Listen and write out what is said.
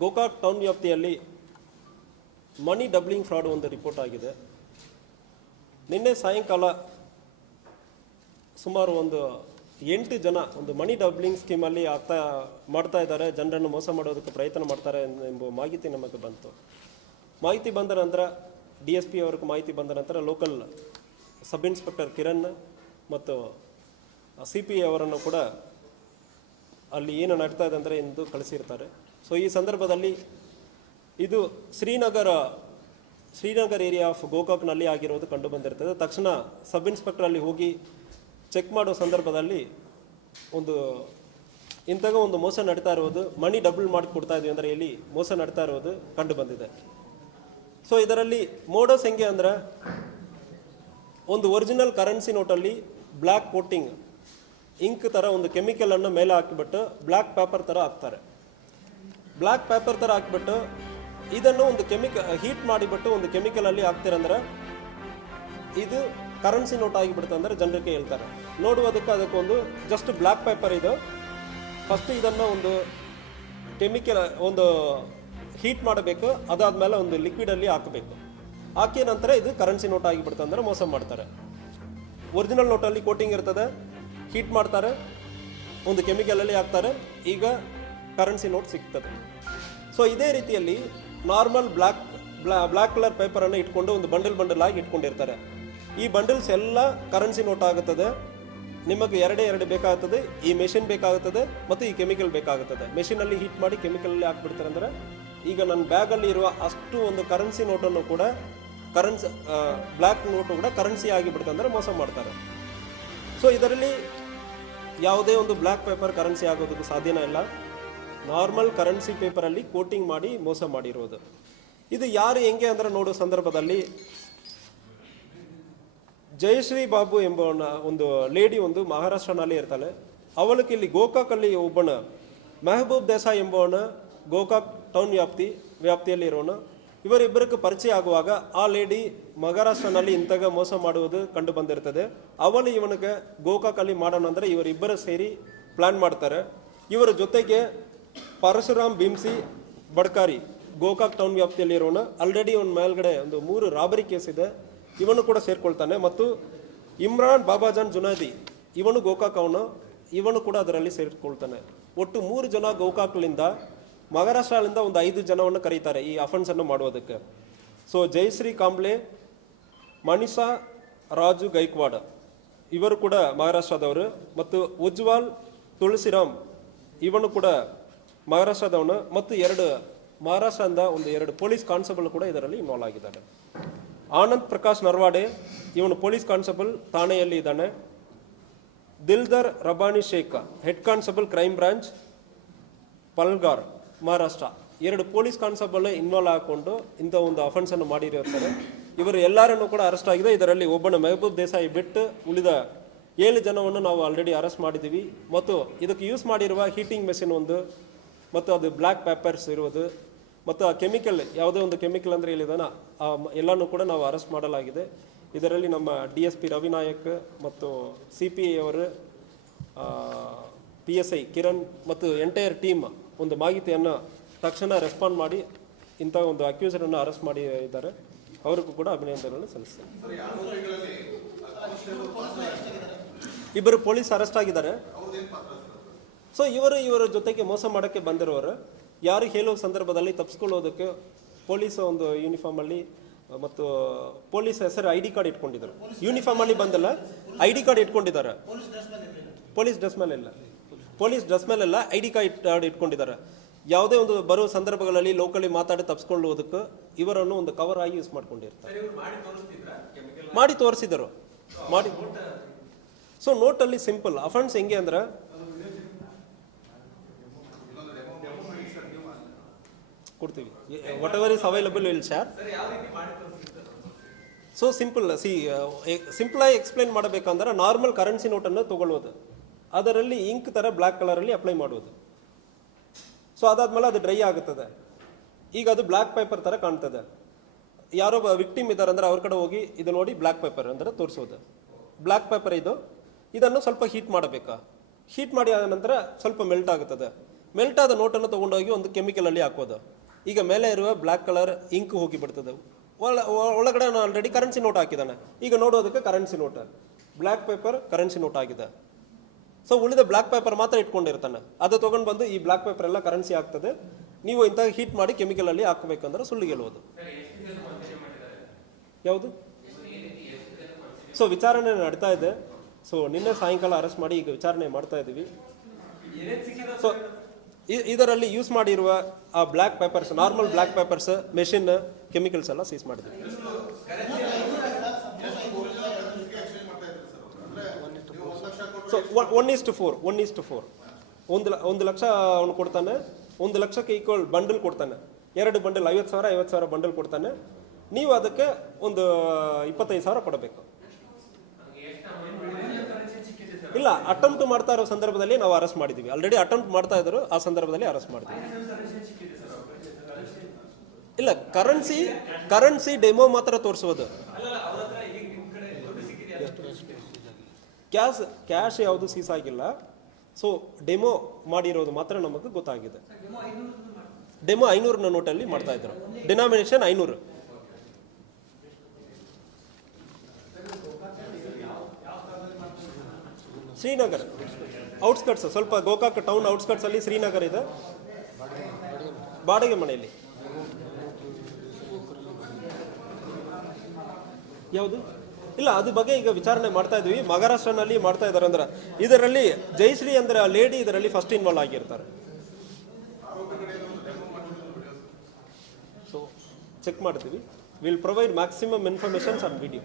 Gokak town ವ್ಯಾಪ್ತಿಯಲ್ಲಿ ಮನಿ doubling fraud ಒಂದು report ಆಗಿದೆ. ನಿನ್ನೆ ಸಾಯಂಕಾಲ ಸುಮಾರು ಒಂದು 8 ಜನ ಒಂದು ಮನಿ ಡಬ್ಲಿಂಗ್ ಸ್ಕೀಮಲ್ಲಿ ಮಾಡ್ತಾ ಇದ್ದಾರೆ, ಜನರನ್ನು ಮೋಸ ಮಾಡೋದಕ್ಕೆ ಪ್ರಯತ್ನ ಮಾಡ್ತಾರೆ ಎಂಬ ಮಾಹಿತಿ ನಮಗೆ ಬಂತು. ಮಾಹಿತಿ ಬಂದ ನಂತರ DSP ಅವ್ರಿಗೆ ಮಾಹಿತಿ ಬಂದ ನಂತರ ಲೋಕಲ್ ಸಬ್ ಇನ್ಸ್ಪೆಕ್ಟರ್ ಕಿರಣ್ ಮತ್ತು CP ಅವರನ್ನು ಕೂಡ ಅಲ್ಲಿ ಏನು ನಡ್ತಾ ಇದೆ ಅಂದರೆ ಎಂದು ಕಳಿಸಿರ್ತಾರೆ. ಸೊ ಈ ಸಂದರ್ಭದಲ್ಲಿ ಇದು ಶ್ರೀನಗರ್ ಏರಿಯಾ ಆಫ್ ಗೋಕಾಕ್ನಲ್ಲಿ ಆಗಿರೋದು ಕಂಡು ಬಂದಿರ್ತದೆ. ತಕ್ಷಣ ಸಬ್ ಇನ್ಸ್ಪೆಕ್ಟರ್ ಅಲ್ಲಿ ಹೋಗಿ ಚೆಕ್ ಮಾಡೋ ಸಂದರ್ಭದಲ್ಲಿ ಇಂತಹ ಒಂದು ಮೋಸ ನಡೀತಾ ಇರೋದು, ಮನಿ ಡಬಲ್ ಮಾಡಿ ಕೊಡ್ತಾ ಇದ್ವಿ ಅಂದರೆ ಇಲ್ಲಿ ಮೋಸ ನಡೀತಾ ಇರೋದು ಕಂಡು ಬಂದಿದೆ. ಸೊ ಇದರಲ್ಲಿ ಮೋಡಸ್ ಹೆಂಗೆ ಅಂದರೆ ಒಂದು ಒರಿಜಿನಲ್ ಕರೆನ್ಸಿ ನೋಟಲ್ಲಿ ಬ್ಲ್ಯಾಕ್ ಕೋಟಿಂಗ್ ಇಂಕ್ ಥರ ಒಂದು ಕೆಮಿಕಲನ್ನು ಮೇಲೆ ಹಾಕಿಬಿಟ್ಟು ಬ್ಲ್ಯಾಕ್ ಪೇಪರ್ ಥರ ಹಾಕ್ತಾರೆ. ಬ್ಲ್ಯಾಕ್ ಪೇಪರ್ ಥರ ಹಾಕ್ಬಿಟ್ಟು ಇದನ್ನು ಒಂದು ಹೀಟ್ ಮಾಡಿಬಿಟ್ಟು ಒಂದು ಕೆಮಿಕಲಲ್ಲಿ ಹಾಕ್ತಿರಂದ್ರೆ ಇದು ಕರೆನ್ಸಿ ನೋಟ್ ಆಗಿಬಿಡುತ್ತೆ ಅಂದರೆ ಜನರಿಗೆ ಹೇಳ್ತಾರೆ. ನೋಡುವುದಕ್ಕೆ ಅದಕ್ಕೊಂದು ಜಸ್ಟ್ ಬ್ಲ್ಯಾಕ್ ಪೇಪರ್ ಇದು. ಫಸ್ಟ್ ಇದನ್ನು ಒಂದು ಹೀಟ್ ಮಾಡಬೇಕು, ಅದಾದಮೇಲೆ ಒಂದು ಲಿಕ್ವಿಡಲ್ಲಿ ಹಾಕಬೇಕು. ಹಾಕಿದ ನಂತರ ಇದು ಕರೆನ್ಸಿ ನೋಟ್ ಆಗಿಬಿಡುತ್ತೆ ಅಂದರೆ ಮೋಸ ಮಾಡ್ತಾರೆ. ಒರಿಜಿನಲ್ ನೋಟಲ್ಲಿ ಕೋಟಿಂಗ್ ಇರ್ತದೆ, ಹೀಟ್ ಮಾಡ್ತಾರೆ, ಒಂದು ಕೆಮಿಕಲಲ್ಲಿ ಹಾಕ್ತಾರೆ, ಈಗ ಕರೆನ್ಸಿ ನೋಟ್ ಸಿಗ್ತದೆ. ಸೊ ಇದೇ ರೀತಿಯಲ್ಲಿ ನಾರ್ಮಲ್ ಬ್ಲ್ಯಾಕ್ ಕಲರ್ ಪೇಪರನ್ನು ಇಟ್ಕೊಂಡು ಒಂದು ಬಂಡಲ್ ಆಗಿ ಇಟ್ಕೊಂಡಿರ್ತಾರೆ. ಈ ಬಂಡಲ್ಸ್ ಎಲ್ಲ ಕರೆನ್ಸಿ ನೋಟ್ ಆಗುತ್ತದೆ. ನಿಮಗೆ ಎರಡು ಬೇಕಾಗುತ್ತದೆ, ಈ ಮೆಷಿನ್ ಬೇಕಾಗುತ್ತದೆ ಮತ್ತು ಈ ಕೆಮಿಕಲ್ ಬೇಕಾಗುತ್ತದೆ. ಮೆಷಿನಲ್ಲಿ ಹೀಟ್ ಮಾಡಿ ಕೆಮಿಕಲಲ್ಲಿ ಹಾಕ್ಬಿಡ್ತಾರೆ ಅಂದರೆ ಈಗ ನನ್ನ ಬ್ಯಾಗಲ್ಲಿ ಇರುವ ಅಷ್ಟು ಒಂದು ಕರೆನ್ಸಿ ನೋಟನ್ನು ಕೂಡ ಬ್ಲ್ಯಾಕ್ ನೋಟು ಕೂಡ ಕರೆನ್ಸಿ ಆಗಿಬಿಡುತ್ತೆ ಅಂದರೆ ಮೋಸ ಮಾಡ್ತಾರೆ. ಸೊ ಇದರಲ್ಲಿ ಯಾವುದೇ ಒಂದು ಬ್ಲ್ಯಾಕ್ ಪೇಪರ್ ಕರೆನ್ಸಿ ಆಗೋದಕ್ಕೆ ಸಾಧ್ಯನೇ ಇಲ್ಲ. ನಾರ್ಮಲ್ ಕರೆನ್ಸಿ ಪೇಪರಲ್ಲಿ ಕೋಟಿಂಗ್ ಮಾಡಿ ಮೋಸ ಮಾಡಿರೋದು. ಇದು ಯಾರು ಹೆಂಗೆ ಅಂದರೆ ನೋಡೋ ಸಂದರ್ಭದಲ್ಲಿ ಜಯಶ್ರೀ ಬಾಬು ಎಂಬ ಒಂದು ಲೇಡಿ ಮಹಾರಾಷ್ಟ್ರನಲ್ಲಿ ಇರ್ತಾಳೆ. ಅವಳಿಗೆ ಇಲ್ಲಿ ಗೋಕಾಕಲ್ಲಿ ಒಬ್ಬನ ಮೆಹಬೂಬ್ ದೇಸಾಯಿ ಎಂಬವನ ಗೋಕಾಕ್ ಟೌನ್ ವ್ಯಾಪ್ತಿಯಲ್ಲಿ ಇರೋನು. ಇವರಿಬ್ಬರಿಗೆ ಪರಿಚಯ ಆಗುವಾಗ ಆ ಲೇಡಿ ಮಹಾರಾಷ್ಟ್ರನಲ್ಲಿ ಇಂತಹ ಮೋಸ ಮಾಡುವುದು ಕಂಡು ಬಂದಿರ್ತದೆ. ಅವಳು ಇವನಿಗೆ ಗೋಕಾಕಲ್ಲಿ ಮಾಡೋಣ ಅಂದರೆ ಇವರಿಬ್ಬರು ಸೇರಿ ಪ್ಲಾನ್ ಮಾಡ್ತಾರೆ. ಇವರ ಜೊತೆಗೆ ಪರಶುರಾಮ್ ಭೀಮ್ಸಿ ಬಡ್ಕಾರಿ ಗೋಕಾಕ್ ಟೌನ್ ವ್ಯಾಪ್ತಿಯಲ್ಲಿ ಇರೋನು. ಆಲ್ರೆಡಿ ಅವನ ಮೇಲ್ಗಡೆ 3 ರಾಬರಿ ಕೇಸ್ ಇದೆ, ಇವನು ಕೂಡ ಸೇರ್ಕೊಳ್ತಾನೆ. ಮತ್ತು ಇಮ್ರಾನ್ ಬಾಬಾಜಾನ್ ಜುನಾದಿ ಇವನು ಗೋಕಾಕ್ ಇವನು ಕೂಡ ಅದರಲ್ಲಿ ಸೇರಿಕೊಳ್ತಾನೆ. ಒಟ್ಟು 3 ಜನ ಗೋಕಾಕ್ಲಿಂದ ಮಹಾರಾಷ್ಟ್ರದಿಂದ 5 ಜನವನ್ನು ಕರೀತಾರೆ ಈ ಅಫೆನ್ಸನ್ನು ಮಾಡುವುದಕ್ಕೆ. ಸೊ ಜಯಶ್ರೀ ಕಾಂಬ್ಳೆ, ಮನಿಷಾ ರಾಜು ಗೈಕ್ವಾಡ್ ಇವರು ಕೂಡ ಮಹಾರಾಷ್ಟ್ರದವರು, ಮತ್ತು ಉಜ್ವಾಲ್ ತುಳಸಿರಾಮ್ ಇವನು ಕೂಡ ಮಹಾರಾಷ್ಟ್ರದವನು, ಮತ್ತು ಮಹಾರಾಷ್ಟ್ರದಿಂದ 2 ಪೊಲೀಸ್ ಕಾನ್ಸ್ಟೇಬಲ್ ಕೂಡ ಇದರಲ್ಲಿ ಇನ್ವಾಲ್ವ್ ಆಗಿದ್ದಾರೆ. ಆನಂದ್ ಪ್ರಕಾಶ್ ನರ್ವಾಡೆ ಇವನು ಪೊಲೀಸ್ ಕಾನ್ಸ್ಟೇಬಲ್ ಠಾಣೆಯಲ್ಲಿ ಇದ್ದಾನೆ. Dildar Rabbani Sheikh head constable crime branch Palghar Maharashtra. 2 police constable involve ಹಾಕೊಂಡು ಇಂಥ ಒಂದು ಅಫೆನ್ಸನ್ನು ಮಾಡಿರ್ತಾರೆ. ಇವರು ಎಲ್ಲರನ್ನೂ ಕೂಡ ಅರೆಸ್ಟ್ ಆಗಿದೆ. ಇದರಲ್ಲಿ ಒಬ್ಬನ ಮೆಹಬೂಬ್ ದೇಸಾಯಿ ಬಿಟ್ಟು ಉಳಿದ 7 ಜನವನ್ನು ನಾವು ಆಲ್ರೆಡಿ ಅರೆಸ್ಟ್ ಮಾಡಿದ್ದೀವಿ. ಮತ್ತು ಇದಕ್ಕೆ ಯೂಸ್ ಮಾಡಿರುವ ಹೀಟಿಂಗ್ ಮೆಷಿನ್ ಮತ್ತು ಅದು ಬ್ಲ್ಯಾಕ್ ಪೇಪರ್ಸ್ ಇರುವುದು ಮತ್ತು ಆ ಕೆಮಿಕಲ್ ಯಾವುದೇ ಒಂದು ಕೆಮಿಕಲ್ ಅಂದರೆ ಹೇಳಿದಾನ ಎಲ್ಲನೂ ಕೂಡ ನಾವು ಅರೆಸ್ಟ್ ಮಾಡಲಾಗಿದೆ. ಇದರಲ್ಲಿ ನಮ್ಮ DSP ರವಿನಾಯಕ್ ಮತ್ತು CP ಅವರು, PSI ಕಿರಣ್ ಮತ್ತು ಎಂಟೈರ್ ಟೀಮ್ ಒಂದು ಮಾಹಿತಿಯನ್ನು ತಕ್ಷಣ ರೆಸ್ಪಾಂಡ್ ಮಾಡಿ ಇಂಥ ಒಂದು ಅಕ್ಯೂಸರನ್ನು ಅರೆಸ್ಟ್ ಮಾಡಿದ್ದಾರೆ. ಅವ್ರಿಗೂ ಕೂಡ ಅಭಿನಂದನೆಗಳನ್ನು ಸಲ್ಲಿಸ್ತಾರೆ. ಇಬ್ಬರು ಪೊಲೀಸ್ ಅರೆಸ್ಟ್ ಆಗಿದ್ದಾರೆ. ಸೊ ಇವರ ಜೊತೆಗೆ ಮೋಸ ಮಾಡೋಕ್ಕೆ ಬಂದಿರೋರು ಯಾರು ಹೇಳುವ ಸಂದರ್ಭದಲ್ಲಿ ತಪ್ಪಿಸ್ಕೊಳ್ಳೋದಕ್ಕೆ ಪೊಲೀಸ್ ಒಂದು ಯೂನಿಫಾರ್ಮಲ್ಲಿ ಮತ್ತು ಪೊಲೀಸ್ ಹೆಸರು ID ಕಾರ್ಡ್ ಇಟ್ಕೊಂಡಿದ್ದಾರೆ. ಯೂನಿಫಾರ್ಮಲ್ಲಿ ಬಂದಲ್ಲ, ID ಕಾರ್ಡ್ ಇಟ್ಕೊಂಡಿದ್ದಾರೆ. ಪೊಲೀಸ್ ಡ್ರೆಸ್ ಮೇಲೆಲ್ಲ ID ಕಾರ್ಡ್ ಇಟ್ಕೊಂಡಿದ್ದಾರೆ. ಯಾವುದೇ ಒಂದು ಬರುವ ಸಂದರ್ಭಗಳಲ್ಲಿ ಲೋಕಲಿ ಮಾತಾಡಿ ತಪ್ಪಿಸ್ಕೊಳ್ಳುವುದಕ್ಕೆ ಇವರನ್ನು ಒಂದು ಕವರ್ ಆಗಿ ಯೂಸ್ ಮಾಡ್ಕೊಂಡಿರ್ತಾರೆ. ಮಾಡಿ ತೋರಿಸಿದರು. ಸೊ ನೋಟಲ್ಲಿ ಸಿಂಪಲ್ ಅಫೆನ್ಸ್ ಹೆಂಗೆ ಅಂದ್ರೆ ಕೊಡ್ತೀವಿ. What ever is available will share. So ಸಿಂಪಲಾಗಿ ಎಕ್ಸ್ಪ್ಲೈನ್ ಮಾಡಬೇಕಂದ್ರೆ ನಾರ್ಮಲ್ ಕರೆನ್ಸಿ ನೋಟನ್ನು ತಗೊಳ್ಳೋದು, ಅದರಲ್ಲಿ ಇಂಕ್ ಥರ ಬ್ಲ್ಯಾಕ್ ಕಲರಲ್ಲಿ ಅಪ್ಲೈ ಮಾಡೋದು. ಸೊ ಅದಾದ್ಮೇಲೆ ಅದು ಡ್ರೈ ಆಗುತ್ತದೆ. ಈಗ ಅದು ಬ್ಲ್ಯಾಕ್ ಪೇಪರ್ ಥರ ಕಾಣ್ತದೆ. ಯಾರೋ ವಿಕ್ಟಿಮ್ ಇದ್ದಾರೆ ಅಂದರೆ ಅವ್ರ ಕಡೆ ಹೋಗಿ ಇದು ನೋಡಿ ಬ್ಲ್ಯಾಕ್ ಪೇಪರ್ ಅಂದರೆ ತೋರಿಸೋದು. ಬ್ಲ್ಯಾಕ್ ಪೇಪರ್ ಇದನ್ನು ಸ್ವಲ್ಪ ಹೀಟ್ ಮಾಡಬೇಕಾ. ಹೀಟ್ ಮಾಡಿ ಆದ ನಂತರ ಸ್ವಲ್ಪ ಮೆಲ್ಟ್ ಆಗುತ್ತದೆ. ಮೆಲ್ಟ್ ಆದ ನೋಟನ್ನು ತೊಗೊಂಡೋಗಿ ಒಂದು ಕೆಮಿಕಲಲ್ಲಿ ಹಾಕೋದು. ಈಗ ಮೇಲೆ ಇರುವ ಬ್ಲ್ಯಾಕ್ ಕಲರ್ ಇಂಕ್ ಹೋಗಿ ಬಿಡ್ತದೆ. ಒಳಗಡೆ ನಾನು ಆಲ್ರೆಡಿ ಕರೆನ್ಸಿ ನೋಟ್ ಹಾಕಿದ್ದಾನೆ. ಈಗ ನೋಡೋದಕ್ಕೆ currency note, black paper currency note ಆಗಿದೆ. ಸೊ ಉಳಿದ ಬ್ಲ್ಯಾಕ್ ಪೇಪರ್ ಮಾತ್ರ ಇಟ್ಕೊಂಡಿರ್ತಾನೆ. ಅದು ತೊಗೊಂಡು ಬಂದು ಈ ಬ್ಲ್ಯಾಕ್ ಪೇಪರ್ ಎಲ್ಲ ಕರೆನ್ಸಿ ಆಗ್ತದೆ. ನೀವು ಇಂಥ ಹೀಟ್ ಮಾಡಿ ಕೆಮಿಕಲಲ್ಲಿ ಹಾಕಬೇಕಂದ್ರೆ ಸುಳ್ಳು ಗೆಲ್ಲುವುದು. ಯಾವುದು? ಸೊ ವಿಚಾರಣೆ ನಡೀತಾ ಇದೆ. ಸೊ ನಿನ್ನೆ ಸಾಯಂಕಾಲ ಅರೆಸ್ಟ್ ಮಾಡಿ ಈಗ ವಿಚಾರಣೆ ಮಾಡ್ತಾ ಇದ್ದೀವಿ. ಸೊ ಇದರಲ್ಲಿ ಯೂಸ್ ಮಾಡಿರುವ ಆ black papers, normal black papers, machine, chemicals ಎಲ್ಲ ಸೀಸ್ ಮಾಡಿದ್ವಿ. ಸೊ 1:4 1 ಲಕ್ಷ ಅವನು ಕೊಡ್ತಾನೆ. 1 ಲಕ್ಷಕ್ಕೆ ಈಕ್ವಲ್ ಬಂಡಲ್ ಕೊಡ್ತಾನೆ. 2 ಬಂಡಲ್ 50,000 ಬಂಡಲ್ ಕೊಡ್ತಾನೆ. ನೀವು ಅದಕ್ಕೆ ಒಂದು 25,000 ಕೊಡಬೇಕು. ಇಲ್ಲ, ಅಟೆಂಪ್ಟ್ ಮಾಡ್ತಾ ಇರೋ ಸಂದರ್ಭದಲ್ಲಿ ನಾವು ಅರೆಸ್ಟ್ ಮಾಡಿದ್ದೀವಿ. ಆಲ್ರೆಡಿ ಅಟೆಂಪ್ಟ್ ಮಾಡ್ತಾ ಇದ್ರು, ಆ ಸಂದರ್ಭದಲ್ಲಿ ಅರೆಸ್ಟ್ ಮಾಡಿದ್ದೀವಿ. ಇಲ್ಲ, ಕರೆನ್ಸಿ ಡೆಮೋ ಮಾತ್ರ ತೋರಿಸೋದು. ಕ್ಯಾಶ್ ಯಾವುದು ಸೀಸ್ ಆಗಿಲ್ಲ. ಸೊ ಡೆಮೋ ಮಾಡಿರೋದು ಮಾತ್ರ ನಮಗೆ ಗೊತ್ತಾಗಿದೆ. ಡೆಮೋ 500 ನೋಟಲ್ಲಿ ಮಾಡ್ತಾ ಇದ್ರು. ಡಿನಾಮಿನೇಷನ್ 500. ಶ್ರೀನಗರ್ ಔಟ್ಸ್ಕಟ್ಸ್, ಸ್ವಲ್ಪ ಗೋಕಾಕ್ ಟೌನ್ ಔಟ್ಸ್ಕಟ್ಸ್ ಅಲ್ಲಿ ಶ್ರೀನಗರ್ ಇದೆ. ಬಾಡಿಗೆ ಮನೆಯಲ್ಲಿ. ಯಾವುದು? ಇಲ್ಲ, ಅದ್ರ ಬಗ್ಗೆ ಈಗ ವಿಚಾರಣೆ ಮಾಡ್ತಾ ಇದ್ವಿ. ಮಹಾರಾಷ್ಟ್ರನಲ್ಲಿ ಮಾಡ್ತಾ ಇದ್ದಾರೆ. ಅಂದ್ರೆ ಇದರಲ್ಲಿ ಜಯಶ್ರೀ ಅಂದ್ರೆ ಲೇಡಿ ಇದರಲ್ಲಿ ಫಸ್ಟ್ ಇನ್ವಾಲ್ವ್ ಆಗಿರ್ತಾರೆ. ಸೊ ಚೆಕ್ ಮಾಡ್ತೀವಿ. Will provide maximum informations on video.